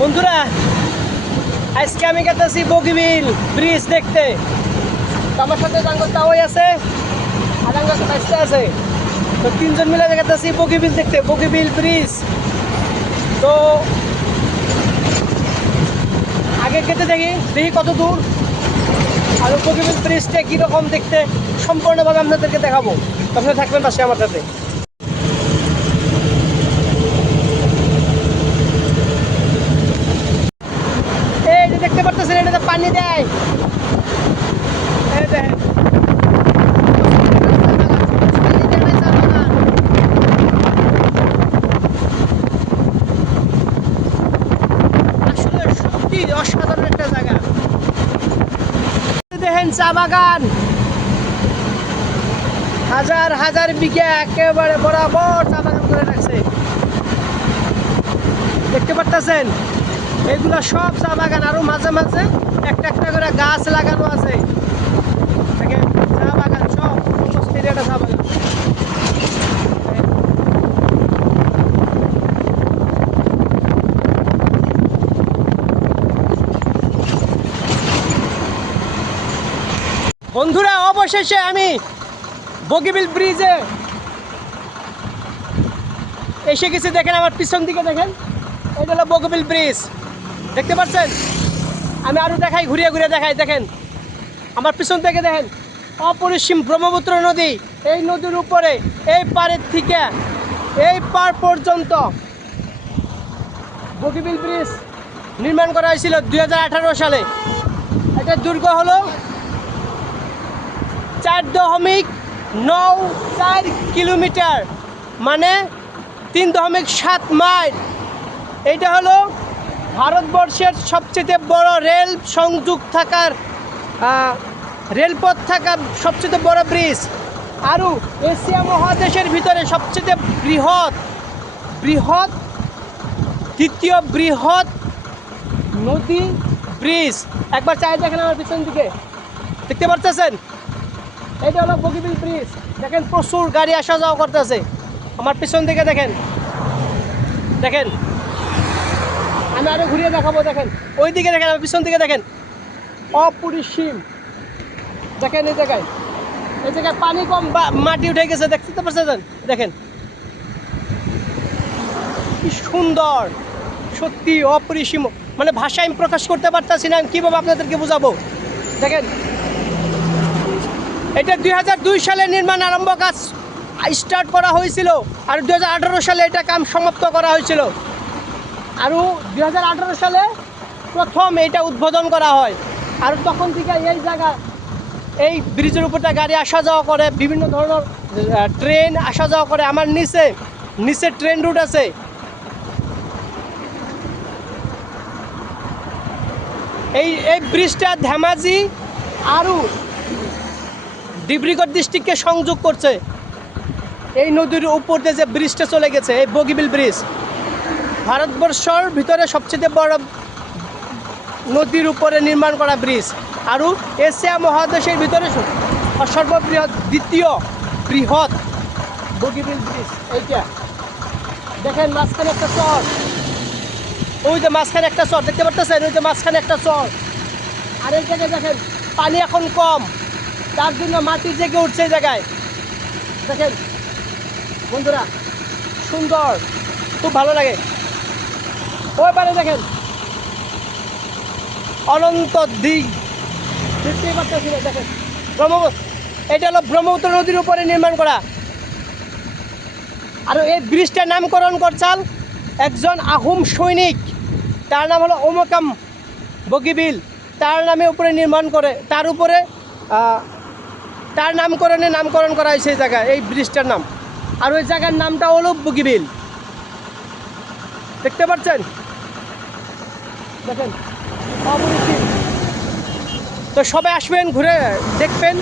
বন্ধুরা, আজকে আমি গেতেছি বগিবিল ব্রিজ দেখতে। আমার সাথে তাওই আছে আর বাইসতে আছে। তো তিনজন মিলে গেতেছি বগিবিল দেখতে, বগিবিল ব্রিজ। তো আগে কেটে দেখি কত দূর আর বগিবিল ব্রিজটা কীরকম দেখতে সম্পূর্ণভাবে আপনাদেরকে দেখাবো। আপনারা থাকবেন পাশে আমার সাথে। দেখতে পারতেছেন এটাতে পানি দেয়। আসলে সত্যি অসাধারণ একটা জায়গা। দেখেন চা বাগান, হাজার হাজার বিঘা একেবারে বরাবর চা বাগান করে রাখছে। দেখতে পারতেছেন এগুলা সব চা বাগান, আরো মাঝে মাঝে একটা একটা করে গাছ লাগানো আছে। চা বাগান সব উপস্থিত একটা চা বাগান। বন্ধুরা, অবশেষে আমি বগিবিল ব্রিজে এসে গেছি। দেখেন আমার পিছন দিকে, দেখেন এটা হলো বগিবিল ব্রিজ। দেখতে পাচ্ছেন? আমি আরো দেখাই, ঘুরিয়ে ঘুরিয়ে দেখাই। দেখেন আমার পিছন থেকে, দেখেন অপরিসীম ব্রহ্মপুত্র নদী। এই নদীর উপরে এই পাড়ের থেকে এই পার পর্যন্ত বগিবিল ব্রিজ নির্মাণ করা হয়েছিল 2018 সালে। এটার দৈর্ঘ্য হলো 4.94 কিলোমিটার, মানে 3.7 মাইল। এইটা হলো ভারতবর্ষের সবচেয়ে বড় রেল সংযোগ থাকার রেলপথ থাকা সবচেয়ে বড় ব্রিজ। আর এশিয়া মহাদেশের ভিতরে সবচেয়ে বৃহৎ দ্বিতীয় বৃহৎ নদী ব্রিজ। একবার চাই দেখেন আমার পিছন দিকে, দেখতে পারতেছেন? এটা হলো বগিবিল ব্রিজ। দেখেন প্রচুর গাড়ি আসা যাওয়া করতেছে। আমার পিছন দিকে দেখেন, দেখেন আমি আরো ঘুরিয়ে দেখাবো। দেখেন ওই দিকে, দেখেন আমার পিছন দিকে দেখেন, অপরিসীম। দেখেন এই জায়গায় পানি কম, মাটি উঠে গেছে। দেখতে পাচ্ছেন? দেখেন কি সুন্দর, সত্যি অপরিসীম। মানে ভাষায় আমি প্রকাশ করতে পারতেছি না, কীভাবে আপনাদেরকে বোঝাবো। দেখেন এটা 2002 সালে নির্মাণ কাজ স্টার্ট করা হয়েছিল, আর 2018 সালে এটা কাম সমাপ্ত করা হয়েছিল। আর 2018 সালে প্রথম এটা উদ্বোধন করা হয়। আর তখন থেকে এই জায়গা, এই ব্রিজের উপরটা গাড়ি আসা যাওয়া করে, বিভিন্ন ধরনের ট্রেন আসা যাওয়া করে। আমার নিচে ট্রেন রুট আছে। এই ব্রিজটা ধেমাজি আর ডিব্রুগড় ডিস্ট্রিক্টকে সংযোগ করছে। এই নদীর উপর দিয়ে যে ব্রিজটা চলে গেছে, এই বগিবিল ব্রিজ ভারতবর্ষের ভিতরে সবচেয়ে বড় নদীর উপরে নির্মাণ করা ব্রিজ। আর এশিয়া মহাদেশের ভিতরে সর্ববৃহৎ দ্বিতীয় বৃহৎ বগিবিল ব্রিজ। এইটা দেখেন মাঝখানে একটা চর, ওই যে মাঝখানে একটা চর দেখতে পারতেছেন, ওই যে মাঝখানে একটা চর। আর এই জায়গায় দেখেন পানি এখন কম, তার জন্য মাটি জেগে উঠছে এই জায়গায়। দেখেন বন্ধুরা, সুন্দর, খুব ভালো লাগে। ওই পারে দেখেন অনন্ত দিক, দেখতেই পারতেছি। দেখেন এটা হলো ব্রহ্মপুত্র নদীর উপরে নির্মাণ করা। আর এই ব্রিজটার নামকরণ করছাল একজন আহোম সৈনিক, তার নাম হলো ওমকাম বগিবিল। তার নামে উপরে নির্মাণ করে, তার উপরে তার নামকরণ করা হয়েছে এই জায়গায়, এই ব্রিজটার নাম। আর ওই জায়গার নামটা হলো বগিবিল। দেখতে পাচ্ছেন? দেখেন অপরিসীম। তো সবাই আসবেন, ঘুরে দেখবেন।